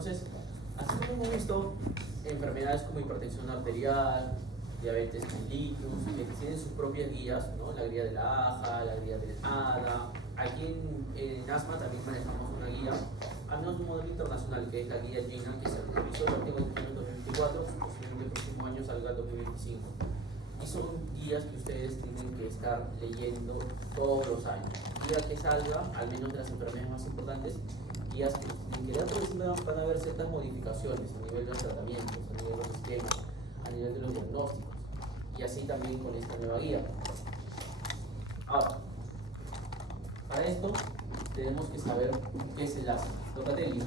Entonces, así como hemos visto enfermedades como hipertensión arterial, diabetes mellitus, que tienen sus propias guías, ¿no? La guía de la AJA, la guía del ADA. Aquí en asma también manejamos una guía, al menos un modelo internacional, que es la guía GINA, que se actualizó el artículo en 2024, posiblemente el próximo año salga el 2025. Y son guías que ustedes tienen que estar leyendo todos los años. Guía que salga, al menos de las enfermedades más importantes, guías que tienen que leer, porque van a haber ciertas modificaciones a nivel de los tratamientos, a nivel de los esquemas, a nivel de los diagnósticos, y así también con esta nueva guía. Ahora, para esto tenemos que saber qué es el asma. Locatelli,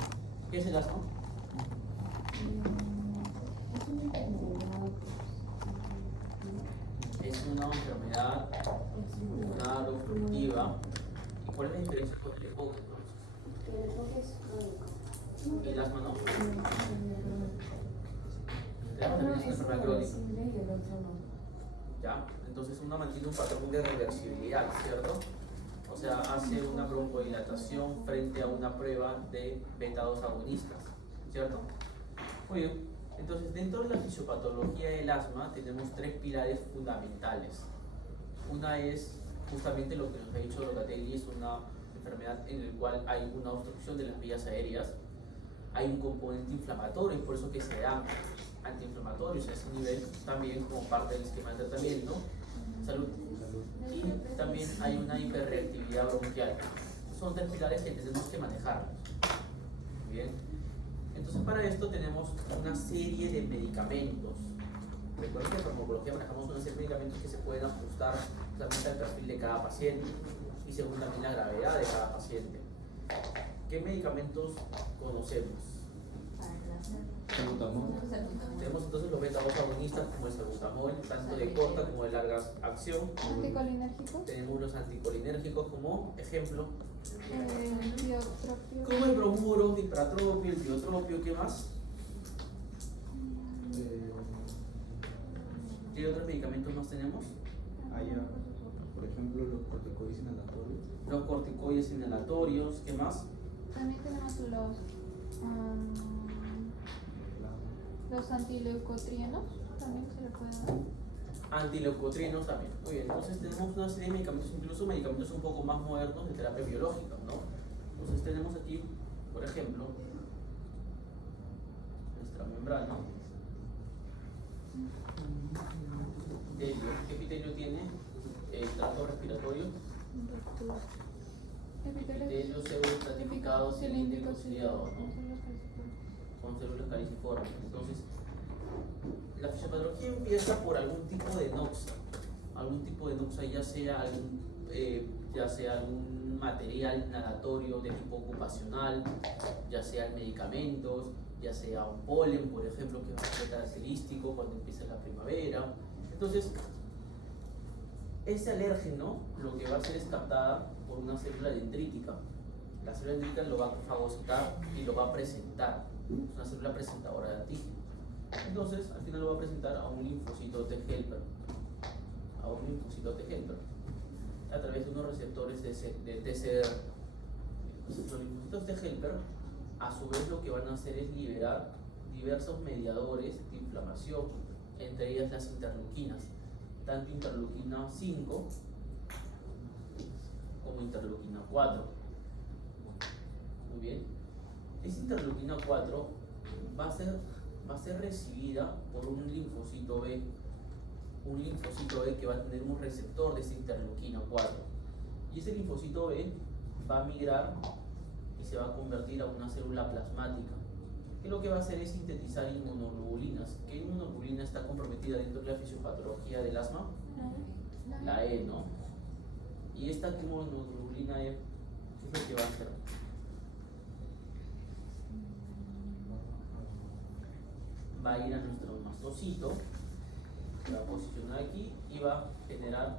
¿qué es el asma? Es una enfermedad pulmonar obstructiva. ¿Y cuál es la diferencia con el EPOC entonces? ¿Y el asma no? El asma también es una enfermedad crónica. ¿Ya? Entonces una mantiene un patrón de reversibilidad, ¿cierto? O sea, hace una broncodilatación frente a una prueba de beta-2 agonistas, ¿cierto? Muy bien. Entonces, dentro de la fisiopatología del asma tenemos tres pilares fundamentales. Una es justamente lo que nos ha dicho Locatelli, es una enfermedad en la cual hay una obstrucción de las vías aéreas, hay un componente inflamatorio, por eso que se dan antiinflamatorios a ese nivel también como parte del esquema de tratamiento. Salud. Y también hay una hiperreactividad bronquial. Son tres pilares que tenemos que manejar. Bien. Entonces, para esto tenemos una serie de medicamentos. Recuerden que en farmacología manejamos una serie de medicamentos que se pueden ajustar justamente al perfil de cada paciente y según también la gravedad de cada paciente. ¿Qué medicamentos conocemos? Tenemos entonces los beta-2 agonistas como el salbutamol, tanto de corta como de larga acción. ¿Anticolinérgicos? Tenemos los anticolinérgicos como ejemplo. Diotropio. Como el bromuro, el ipratropio, el tiotropio, ¿qué más? ¿Qué otros medicamentos más tenemos? Por ejemplo, los corticoides inhalatorios. Los corticoides inhalatorios, ¿qué más? También tenemos los antileucotrienos, también se le puede dar. Antileucotrienos también. Muy bien, entonces tenemos una serie de medicamentos, incluso medicamentos un poco más modernos de terapia biológica, ¿no? Entonces tenemos aquí, por ejemplo, nuestra membrana. ¿Qué epitelio tiene? El tracto respiratorio. Epitelio pseudoestratificado cilíndrico ciliado, ¿no? Con células caliciformes. Entonces, la fisiopatología empieza por algún tipo de noxa, ya sea algún material inhalatorio de tipo ocupacional, ya sean medicamentos, ya sea un polen, por ejemplo, que va a ser característico cuando empieza la primavera. Entonces, ese alérgeno lo que va a hacer es captada por una célula dendrítica. La célula dendrítica lo va a fagocitar y lo va a presentar. Es una célula presentadora de antígeno. Entonces, al final lo va a presentar a un linfocito T helper. A través de unos receptores de TCR. Entonces, los linfocitos T helper, a su vez, lo que van a hacer es liberar diversos mediadores de inflamación, entre ellas las interleuquinas, tanto interleuquina 5 como interleuquina 4. Muy bien. Esa interleuquina 4 va a ser recibida por un linfocito B que va a tener un receptor de esa interleuquina 4. Y ese linfocito B va a migrar y se va a convertir a una célula plasmática, que lo que va a hacer es sintetizar inmunoglobulinas. ¿Qué inmunoglobulina está comprometida dentro de la fisiopatología del asma? La E, ¿no? Y esta inmunoglobulina E, ¿qué es lo que va a hacer? Va a ir a nuestro mastocito, se va a posicionar aquí y va a generar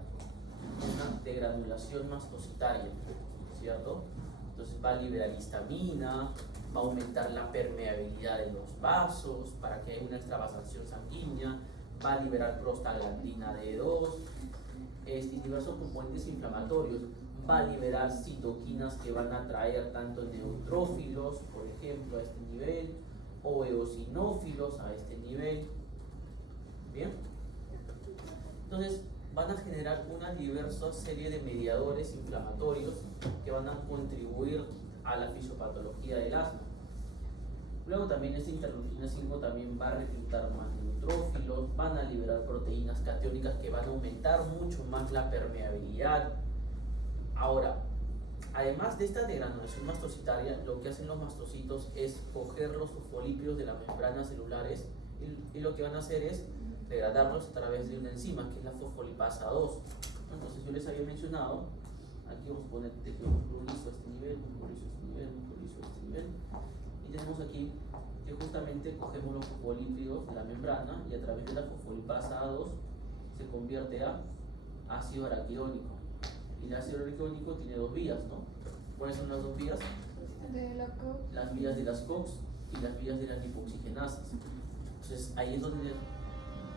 una degranulación mastocitaria, ¿cierto? Entonces va a liberar histamina, va a aumentar la permeabilidad de los vasos para que haya una extravasación sanguínea, va a liberar prostaglandina D2, y diversos componentes inflamatorios, va a liberar citoquinas que van a atraer tanto neutrófilos, por ejemplo, a este nivel, o eosinófilos a este nivel. ¿Bien? Entonces, van a generar una diversa serie de mediadores inflamatorios que van a contribuir a la fisiopatología del asma. Luego también esta interleucina 5 también va a reclutar más neutrófilos, van a liberar proteínas catiónicas que van a aumentar mucho más la permeabilidad. Ahora, además de esta degranulación mastocitaria, lo que hacen los mastocitos es coger los fosfolípidos de las membranas celulares y lo que van a hacer es degradarlos a través de una enzima que es la fosfolipasa 2. Entonces yo les había mencionado, aquí vamos a poner tejido muscular liso a este nivel, muscular liso a este nivel, muscular liso a este nivel. Y tenemos aquí que justamente cogemos los fosfolípidos de la membrana y a través de la fosfolipasa A2 se convierte a ácido araquidónico. Y el ácido araquidónico tiene dos vías, ¿no? ¿Cuáles son las dos vías? De la COX. Las vías de las COX y las vías de las lipoxigenasas. Entonces ahí es donde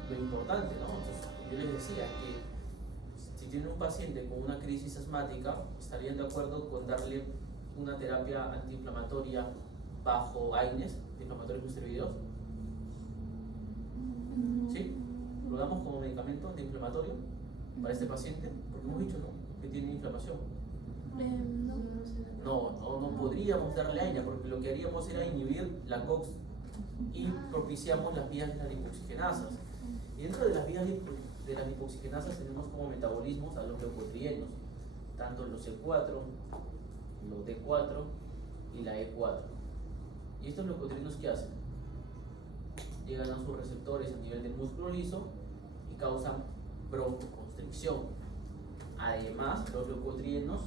lo importante, ¿no? Entonces yo les decía que si tienen un paciente con una crisis asmática, estarían de acuerdo con darle una terapia antiinflamatoria bajo AINES, antiinflamatorios no esteroideos. ¿Sí? ¿Lo damos como medicamento antiinflamatorio para este paciente? Porque hemos dicho, ¿no?, que tiene inflamación. No podríamos darle AINES porque lo que haríamos era inhibir la COX y propiciamos las vías de las lipoxigenasas. Y dentro de las vías de las lipoxigenasas tenemos como metabolismos a los leucotrienos, tanto los E4, los D4 y la E4. ¿Y estos leucotrienos qué hacen? Llegan a sus receptores a nivel del músculo liso y causan broncoconstricción. Además, los leucotrienos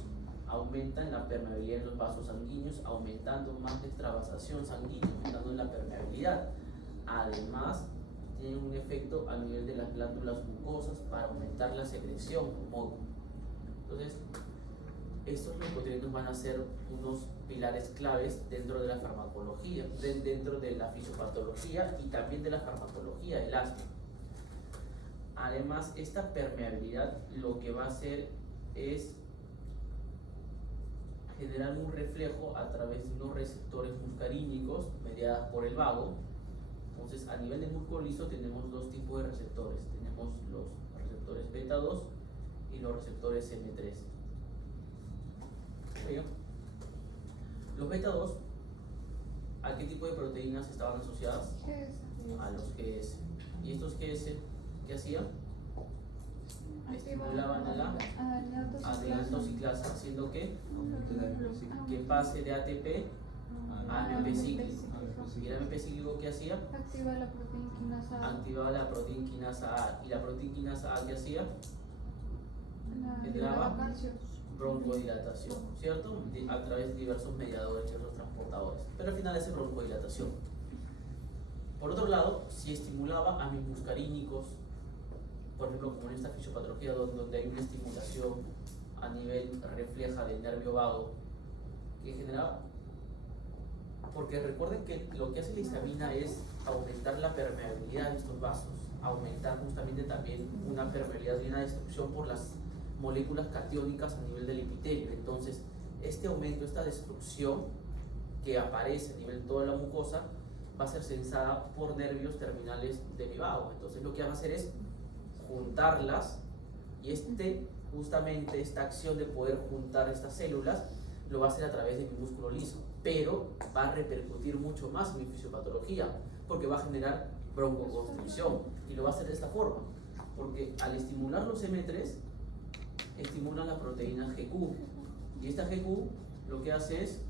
aumentan la permeabilidad en los vasos sanguíneos, aumentando más la extravasación sanguínea, aumentando la permeabilidad. Además, tienen un efecto a nivel de las glándulas mucosas para aumentar la secreción. Entonces, estos leucotrienos van a ser unos pilares claves dentro de la farmacología, dentro de la fisiopatología y también de la farmacología del asma. Además, esta permeabilidad lo que va a hacer es generar un reflejo a través de unos receptores muscarínicos mediados por el vago. Entonces, a nivel del músculo liso tenemos dos tipos de receptores. Tenemos los receptores beta 2 y los receptores M3. ¿Sí? Los beta 2, ¿a qué tipo de proteínas estaban asociadas? A los GS. ¿Y estos GS qué hacían? Estimulaban a la neotoxiclasa, haciendo que pase de ATP a AMP cíclico. ¿Y el AMP cíclico qué hacía? Activa la proteinquinasa A. Activaba la proteinquinasa A. ¿Y la proteinquinasa A qué hacía? Generaba broncodilatación, ¿cierto? A través de diversos mediadores, diversos transportadores. Pero al final es broncodilatación. Por otro lado, si estimulaba a mis muscarínicos, por ejemplo, como en esta fisiopatología donde hay una estimulación a nivel refleja del nervio vago, que generaba, porque recuerden que lo que hace la histamina es aumentar la permeabilidad de estos vasos, aumentar justamente también una permeabilidad y una destrucción por las moléculas catiónicas a nivel del epitelio. Entonces, este aumento, esta destrucción que aparece a nivel de toda la mucosa, va a ser sensada por nervios terminales de mi vago. Entonces, lo que va a hacer es juntarlas, y justamente esta acción de poder juntar estas células lo va a hacer a través de mi músculo liso, pero va a repercutir mucho más en mi fisiopatología porque va a generar broncoconstricción, y lo va a hacer de esta forma porque al estimular los M3 estimulan la proteína GQ, y esta GQ lo que hace es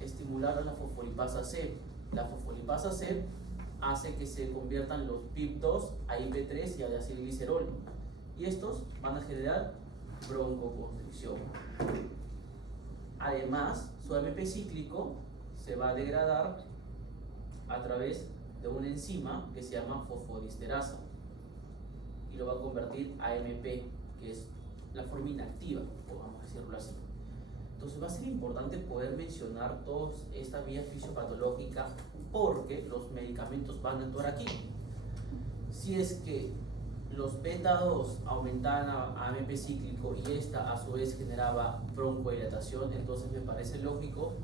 estimular a la fosfolipasa C. La fosfolipasa C hace que se conviertan los PIP2 a IP3 y a acilglicerol, y estos van a generar broncoconstricción. Además, su AMP cíclico se va a degradar a través de una enzima que se llama fosfodiesterasa y lo va a convertir a AMP, que es la forma inactiva, o vamos a decirlo así. Entonces va a ser importante poder mencionar todas estas vías fisiopatológicas porque los medicamentos van a actuar aquí. Si es que los beta 2 aumentaban a AMP cíclico y esta a su vez generaba broncodilatación, entonces me parece lógico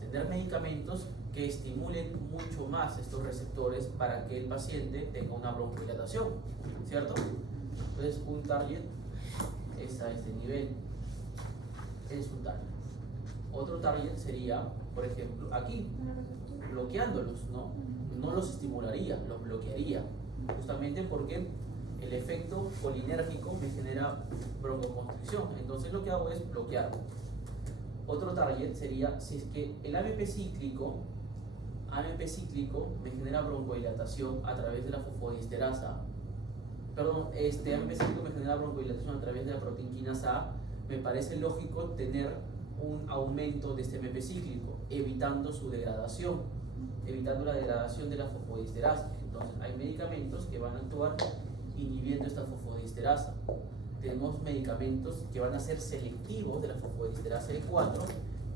tener medicamentos que estimulen mucho más estos receptores para que el paciente tenga una broncodilatación, ¿cierto? Entonces un target es a este nivel, es un target. Otro target sería, por ejemplo, aquí, bloqueándolos, ¿no? No los estimularía, los bloquearía, justamente porque el efecto colinérgico me genera broncoconstricción, entonces lo que hago es bloquearlo. Otro target sería, si es que el AMP cíclico me genera broncodilatación a través de la fosfodiesterasa, perdón, AMP cíclico me genera broncodilatación a través de la proteínquinasa A, me parece lógico tener un aumento de este AMP cíclico, evitando su degradación, evitando la degradación de la fosfodiesterasa. Entonces, hay medicamentos que van a actuar inhibiendo esta fosfodiesterasa. Tenemos medicamentos que van a ser selectivos de la fosfodiesterasa E4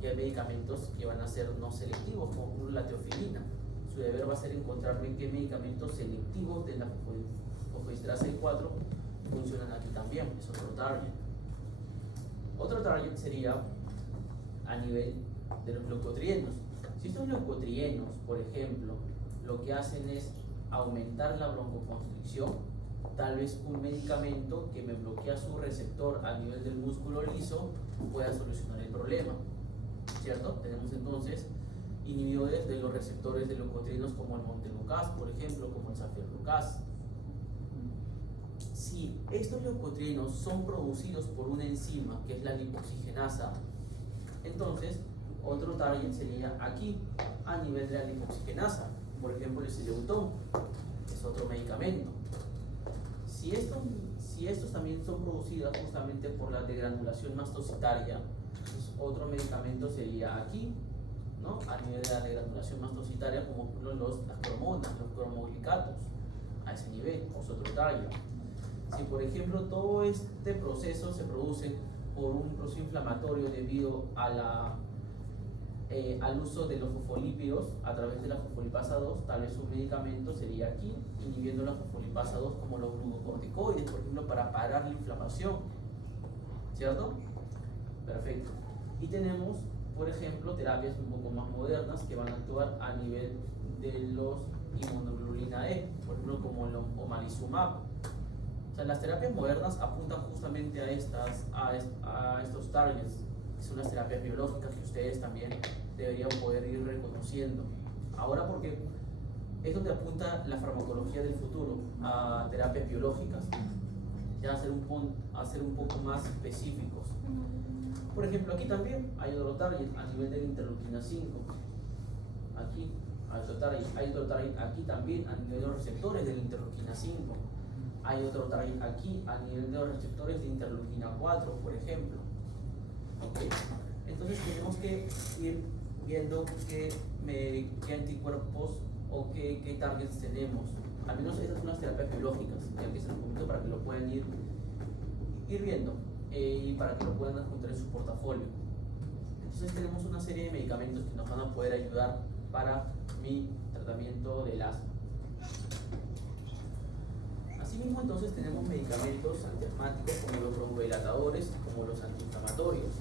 y hay medicamentos que van a ser no selectivos, como la teofilina. Su deber va a ser encontrarme qué medicamentos selectivos de la fosfodiesterasa E4 funcionan aquí también, es otro target. Otro target sería a nivel de los leucotrienos. Si estos leucotrienos, por ejemplo, lo que hacen es aumentar la broncoconstricción, tal vez un medicamento que me bloquea su receptor a nivel del músculo liso pueda solucionar el problema, ¿cierto? Tenemos entonces inhibidores de los receptores de leucotrienos como el montelukast, por ejemplo, como el zafirlukast. Si estos leucotrienos son producidos por una enzima que es la lipoxigenasa, entonces otro target sería aquí, a nivel de la lipoxigenasa, por ejemplo el sileutón, es otro medicamento. Si estos también son producidos justamente por la degranulación mastocitaria, pues otro medicamento sería aquí, ¿no? A nivel de la degranulación mastocitaria, como por ejemplo las cromonas, los cromoglicatos, a ese nivel, es otro target. Si por ejemplo todo este proceso se produce por un proceso inflamatorio debido a al uso de los fosfolípidos a través de la fosfolipasa 2, tal vez un medicamento sería aquí, inhibiendo la fosfolipasa 2 como los glucocorticoides, por ejemplo, para parar la inflamación, ¿cierto? Perfecto. Y tenemos, por ejemplo, terapias un poco más modernas que van a actuar a nivel de los inmunoglobulina E, por ejemplo, como el omalizumab. O sea, las terapias modernas apuntan justamente a estos targets. Son las terapias biológicas que ustedes también deberían poder ir reconociendo. Ahora, porque es donde apunta la farmacología del futuro, a terapias biológicas, ya a ser un poco más específicos. Por ejemplo, aquí también hay otro target a nivel de la interleuquina 5. Aquí hay otro target aquí también a nivel de los receptores de la interleuquina 5. Hay otro target aquí a nivel de los receptores de interleuquina 4, por ejemplo. ¿Okay? Entonces tenemos que ir viendo qué anticuerpos o qué targets tenemos. Al menos estas son las terapias biológicas, ya que es el momento para que lo puedan ir viendo y para que lo puedan adjuntar en su portafolio. Entonces tenemos una serie de medicamentos que nos van a poder ayudar para mi tratamiento del asma. Asimismo, entonces tenemos medicamentos antiasmáticos como los broncodilatadores, como los antiinflamatorios.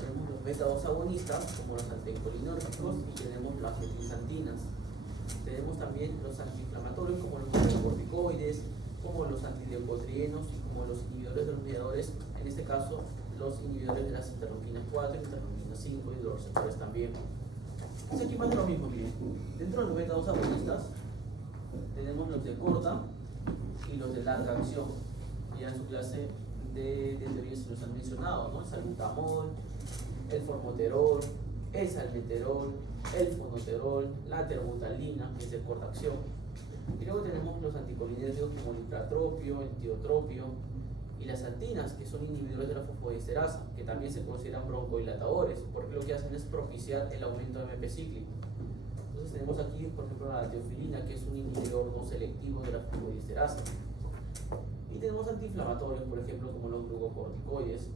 Tenemos los beta-2 agonistas, como los anticolinérgicos, y tenemos las metilxantinas. Tenemos también los antiinflamatorios, como los corticoides, como los antileucotrienos y como los inhibidores de los mediadores, en este caso los inhibidores de las interleuquinas 4, interleuquinas 5 y de los receptores también. Entonces aquí pasa lo mismo, miren. Dentro de los beta-2 agonistas tenemos los de corta y los de larga acción. Ya en su clase de teoría se los han mencionado, ¿no? El salbutamol, el formoterol, el salmeterol, el fonoterol, la terbutalina, que es de corta acción. Y luego tenemos los anticolinérgicos como el ipratropio, el tiotropio y las antinas, que son inhibidores de la fosfodiesterasa, que también se consideran broncodilatadores, porque lo que hacen es propiciar el aumento de AMP cíclico. Entonces tenemos aquí, por ejemplo, la teofilina, que es un inhibidor no selectivo de la fosfodiesterasa. Y tenemos antiinflamatorios, por ejemplo, como los glucocorticoides,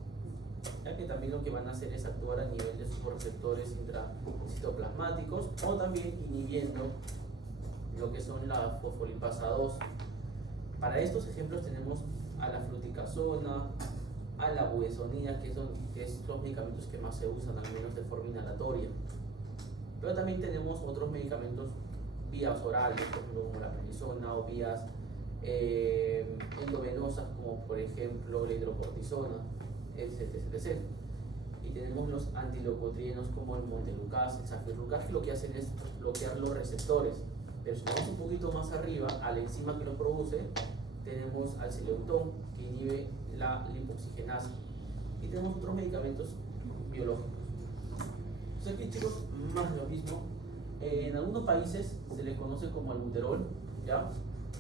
ya que también lo que van a hacer es actuar a nivel de sus receptores intracitoplasmáticos o también inhibiendo lo que son la fosfolipasa 2 Para estos ejemplos tenemos a la fluticasona, a la budesonida, que es los medicamentos que más se usan, al menos de forma inhalatoria. Pero también tenemos otros medicamentos vías orales, por ejemplo como la prednisona, o vías endovenosas, como por ejemplo la hidrocortisona, etc. Y tenemos los antileucotrienos como el montelukast, el safirlukast, que lo que hacen es bloquear los receptores. Pero si vamos un poquito más arriba, a la enzima que los produce, tenemos al celeutón, que inhibe la lipoxigenasa. Y tenemos otros medicamentos biológicos. Entonces aquí, chicos, más lo mismo. En algunos países se le conoce como albuterol, ¿ya?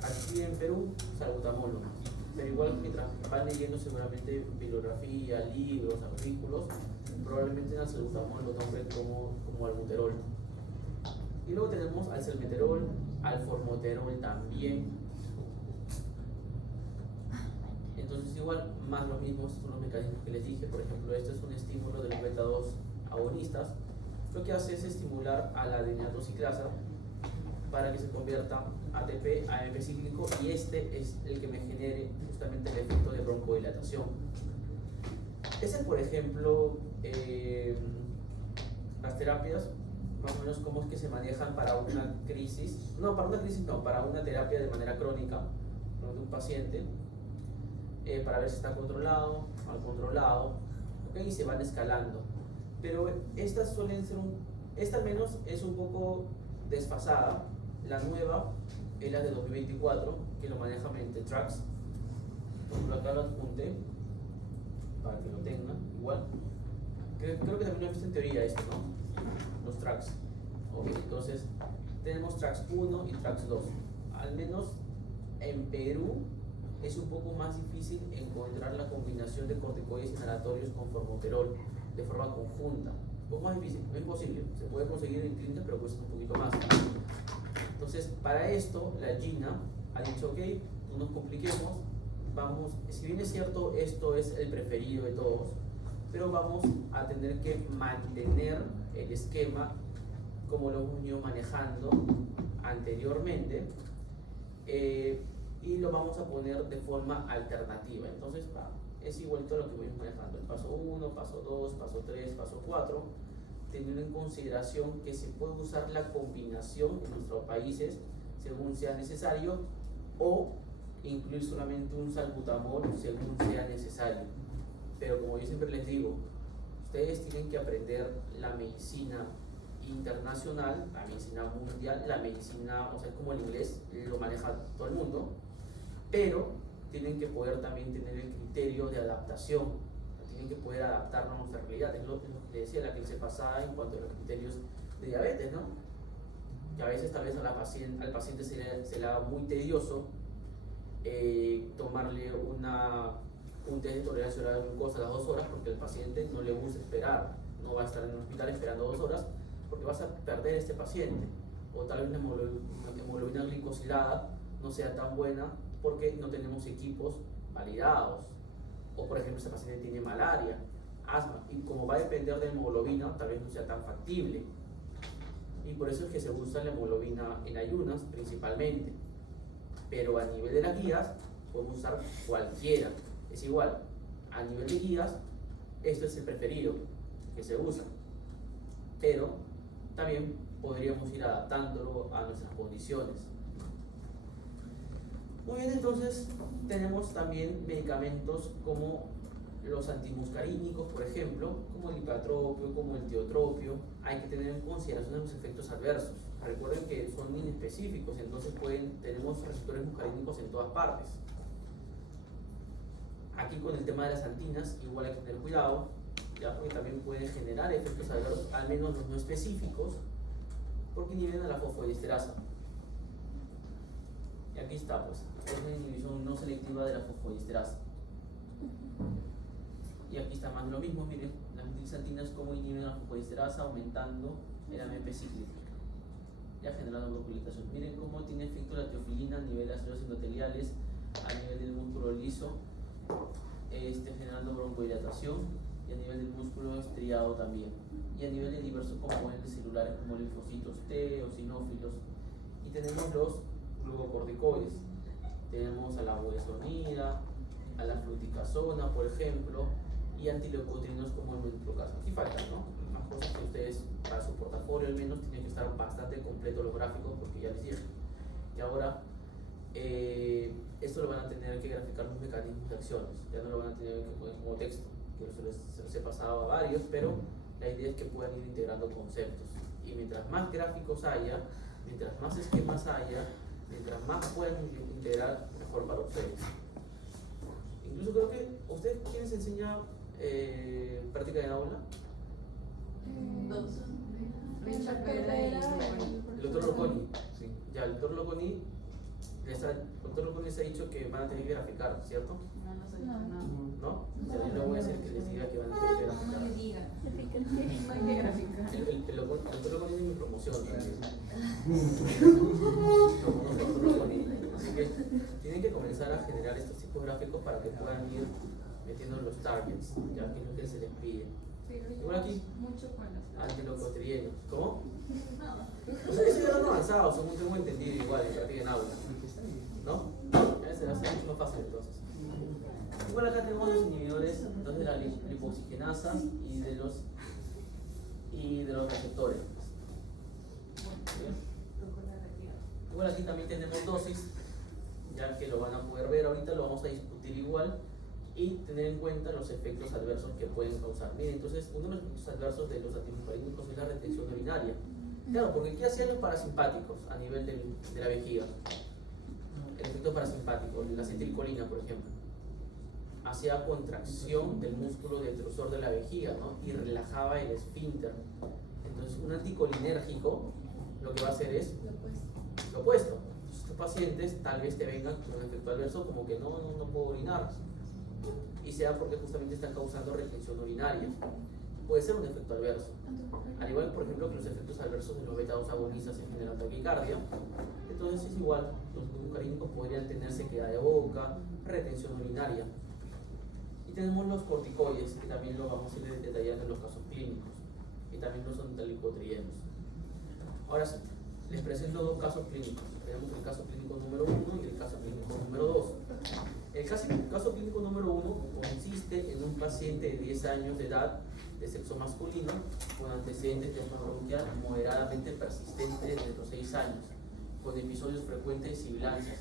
Aquí en Perú, salbutamol nomás. Pero igual, mientras van leyendo seguramente bibliografía, libros, artículos, probablemente en el salbutamol lo nombren como albuterol. Y luego tenemos al salmeterol, al formoterol también. Entonces igual, más los mismos son los mecanismos que les dije. Por ejemplo, este es un estímulo de los beta 2 agonistas. Lo que hace es estimular a la adenina ciclasa para que se convierta ATP a AMP cíclico, y este es el que me genere justamente el efecto de broncodilatación. Ese es, por ejemplo, las terapias, más o menos cómo es que se manejan para una crisis, para una terapia de manera crónica, ¿no?, de un paciente, para ver si está controlado, mal controlado, ¿okay? Y se van escalando. Pero estas suelen ser esta al menos es un poco desfasada. La nueva es la de 2024, que lo maneja Mentetrax. Por ejemplo, acá lo adjunté para que lo tengan igual. Creo que también lo he visto en teoría esto, ¿no? Los tracks. Ok, entonces tenemos tracks 1 y tracks 2. Al menos en Perú es un poco más difícil encontrar la combinación de corticoides inhalatorios con formoterol de forma conjunta. Un poco más difícil, no es imposible. Se puede conseguir en clínicas, pero cuesta un poquito más. Entonces, para esto, la Gina ha dicho, ok, no nos compliquemos, vamos, si bien es cierto, esto es el preferido de todos, pero vamos a tener que mantener el esquema como lo hemos venido manejando anteriormente, y lo vamos a poner de forma alternativa. Entonces, es igualito a lo que voy manejando, el paso 1, paso 2, paso 3, paso 4, teniendo en consideración que se puede usar la combinación en nuestros países según sea necesario, o incluir solamente un salbutamol según sea necesario. Pero como yo siempre les digo, ustedes tienen que aprender la medicina internacional, la medicina mundial, la medicina, o sea, como el inglés lo maneja todo el mundo, pero tienen que poder también tener el criterio de adaptación, tienen que poder adaptarnos a nuestra realidad. Es lo que les decía la clase pasada en cuanto a los criterios de diabetes, ¿no? Que a veces tal vez al paciente se le haga muy tedioso tomarle un test de tolerancia oral de glucosa a las 2 horas, porque al paciente no le gusta esperar, no va a estar en el hospital esperando 2 horas, porque vas a perder este paciente. O tal vez la hemoglobina glicosilada no sea tan buena porque no tenemos equipos validados. O por ejemplo, este paciente tiene malaria, asma, y como va a depender de la hemoglobina, tal vez no sea tan factible. Y por eso es que se usa la hemoglobina en ayunas principalmente. Pero a nivel de las guías, podemos usar cualquiera. Es igual, a nivel de guías, esto es el preferido que se usa. Pero también podríamos ir adaptándolo a nuestras condiciones. Muy bien, entonces tenemos también medicamentos como los antimuscarínicos, por ejemplo, como el hipatropio, como el tiotropio. Hay que tener en consideración los efectos adversos. Recuerden que son inespecíficos, entonces tenemos receptores muscarínicos en todas partes. Aquí con el tema de las antinas, igual hay que tener cuidado, ya, porque también pueden generar efectos adversos, al menos los no específicos, porque inhiben a la fosfodiesterasa. Y aquí está, pues, es una inhibición no selectiva de la fosfodiesterasa. Y aquí está más lo mismo, miren, las antinas como inhiben la fosfodiesterasa, aumentando el AMP cíclico, ya generando broncodilatación. Miren cómo tiene efecto la teofilina a nivel de las células endoteliales, a nivel del músculo liso, generando broncodilatación, y a nivel del músculo estriado también, y a nivel de diversos componentes celulares como linfocitos T, eosinófilos. Y tenemos los glucocorticoides. tenemos a la budesonida, a la fluticasona, por ejemplo, y antileucotrienos como el metoclopramida. Aquí faltan, ¿no? Más cosas que ustedes, para su portafolio al menos, tienen que estar bastante completos los gráficos, porque ya les dije que ahora esto lo van a tener que graficar los mecanismos de acciones, ya no lo van a tener que poner como texto, que se los he pasado a varios, pero la idea es que puedan ir integrando conceptos. Y mientras más gráficos haya, mientras más esquemas haya, mientras más puedan integrar, mejor para ustedes. Incluso creo que ustedes, ¿quiénes enseñan práctica en aula? Dos. Richard Richard Pera y El doctor Loconi. Sí. Ya, el doctor Loconi les ha dicho que van a tener que graficar, ¿cierto? No nos ha dicho No. nada. ¿No? O sea, yo le voy a decir que les diga que van a tener que No graficar. le diga. No hay que graficar. El doctor Loconi es mi promoción. Así que tienen que comenzar a generar estos tipos de gráficos para que puedan ir metiendo los targets, ya que es lo que se les pide. Igual aquí, Mucho con las antilocotrienos. ¿Cómo? Nada. O sea, eso ya no avanzado, según tengo entendido, igual en práctica en aula. ¿No? Ya se va a hacer mucho más fácil entonces. Igual acá tenemos los inhibidores entonces, de la lipoxigenasas y de los receptores. ¿Bien? Igual aquí también tenemos dosis, ya que lo van a poder ver ahorita, lo vamos a discutir igual y tener en cuenta los efectos adversos que pueden causar. Miren, entonces uno de los efectos adversos de los antimuscarínicos es la retención urinaria. Claro, porque ¿qué hacían los parasimpáticos a nivel de la vejiga? El efecto parasimpático, la acetilcolina, por ejemplo, hacía contracción del músculo detrusor de la vejiga, ¿no? Y relajaba el esfínter. Entonces, un anticolinérgico lo que va a hacer es lo opuesto. Entonces, estos pacientes tal vez te vengan con un efecto adverso como que no puedo orinar, y sea porque justamente están causando retención urinaria. Puede ser un efecto adverso. Al igual, por ejemplo, que los efectos adversos de los beta-2 agonistas en general taquicardia. Entonces es igual, los muscarínicos podrían tener sequedad de boca, retención urinaria. Y tenemos los corticoides, que también lo vamos a ir detallando en los casos clínicos, y también los antileucotrienos. Ahora sí, les presento dos casos clínicos. Tenemos el caso clínico número 1 y el caso clínico número 2. El caso clínico número 1 consiste en un paciente de 10 años de edad, de sexo masculino, con antecedentes de asma bronquial moderadamente persistente desde los 6 años, con episodios frecuentes de sibilancias,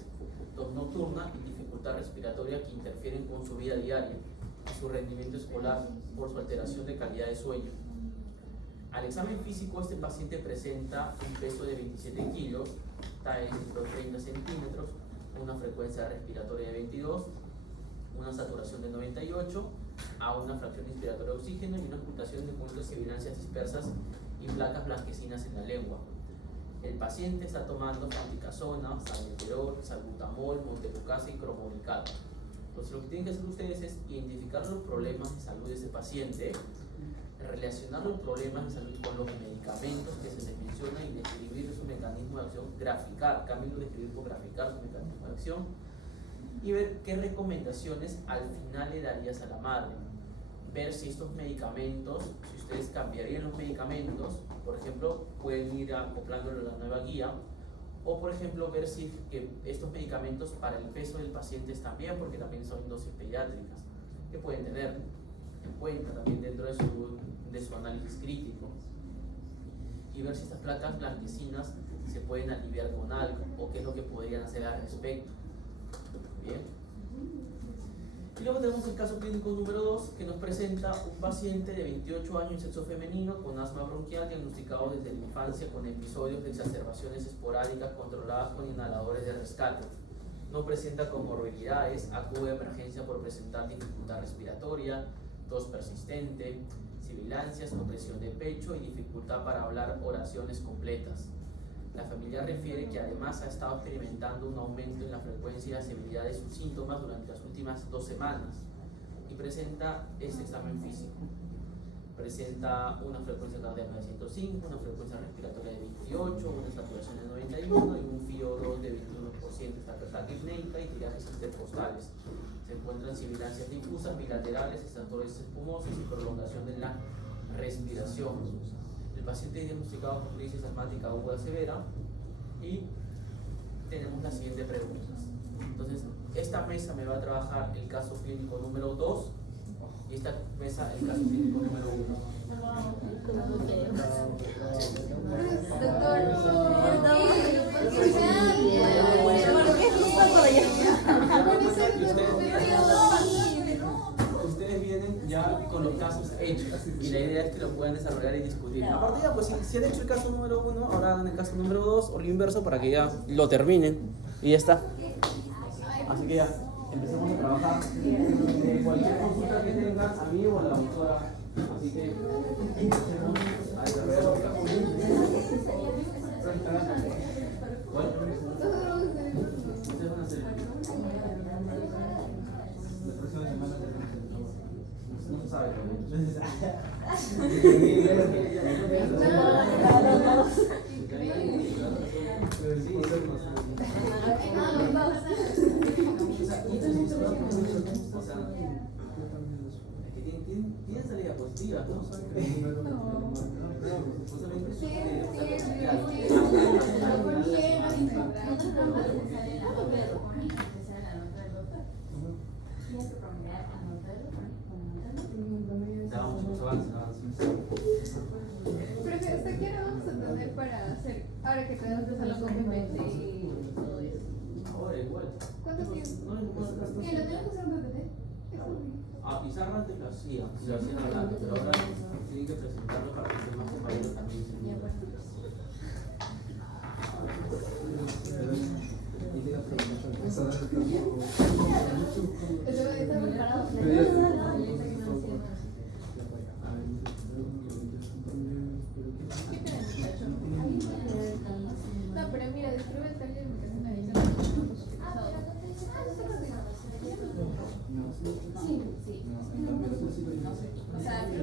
tos nocturna y dificultad respiratoria que interfieren con su vida diaria y su rendimiento escolar por su alteración de calidad de sueño. Al examen físico, este paciente presenta un peso de 27 kilos, talla de 130 centímetros, una frecuencia respiratoria de 22, una saturación de 98, a una fracción inspiratoria de oxígeno y una ocultación de puntos de sibilancias dispersas y placas blanquecinas en la lengua. El paciente está tomando fluticasona, salmeterol, salbutamol, montelukast y cromonicado. Entonces lo que tienen que hacer ustedes es identificar los problemas de salud de ese paciente, relacionar los problemas de salud con los medicamentos que se les menciona y describir su mecanismo de acción, graficar, cambio de escribir por graficar su mecanismo de acción y ver qué recomendaciones al final le darías a la madre. Ver si estos medicamentos, si ustedes cambiarían los medicamentos, por ejemplo, pueden ir acoplándolo a la nueva guía, o por ejemplo ver si que estos medicamentos para el peso del paciente están bien, porque también son dosis pediátricas, que pueden tener en cuenta también dentro de su análisis crítico, y ver si estas placas blanquecinas se pueden aliviar con algo, o qué es lo que podrían hacer al respecto. Bien. Y luego tenemos el caso clínico número 2, que nos presenta un paciente de 28 años, sexo femenino, con asma bronquial, diagnosticado desde la infancia con episodios de exacerbaciones esporádicas controladas con inhaladores de rescate. No presenta comorbilidades, acude a emergencia por presentar dificultad respiratoria, tos persistente, sibilancias, opresión de pecho y dificultad para hablar oraciones completas. La familia refiere que además ha estado experimentando un aumento en la frecuencia y la severidad de sus síntomas durante las últimas 2 semanas y presenta este examen físico. Presenta una frecuencia cardíaca de 105, una frecuencia respiratoria de 28, una saturación de 91 y un FiO2 de 21%, esta apneica y tirajes intercostales. Se encuentran sibilancias difusas, bilaterales, estatores espumosos y prolongación de la respiración. El paciente es diagnosticado con crisis asmática aguda severa y tenemos las siguientes preguntas. Entonces, esta mesa me va a trabajar el caso clínico número 2 y esta mesa el caso clínico número 1. Doctor, ¿por qué Ustedes vienen ya con los casos hechos y la idea es que lo puedan desarrollar y discutir. A partir de ya, pues si han hecho el caso número 1, ahora hagan el caso número 2 o lo inverso para que ya lo terminen y ya está. Así que ya, empecemos a trabajar. Cualquier consulta que tengan, a mí o a la doctora. Así que empecemos a desarrollar los casos. Bueno, ustedes van a hacer. La próxima semana tenemos el trabajo. No se sabe tienen salida positiva, ¿no? Profe, ¿hasta qué hora vamos a tener para hacer, ahora que tenemos que hacer la PPT y todo eso? Ahora igual. ¿Cuánto tiempo? No les gusta. ¿Qué, lo tenemos que hacer un PPT? A Pizarra antes lo hacían hablando, pero ahora tienen que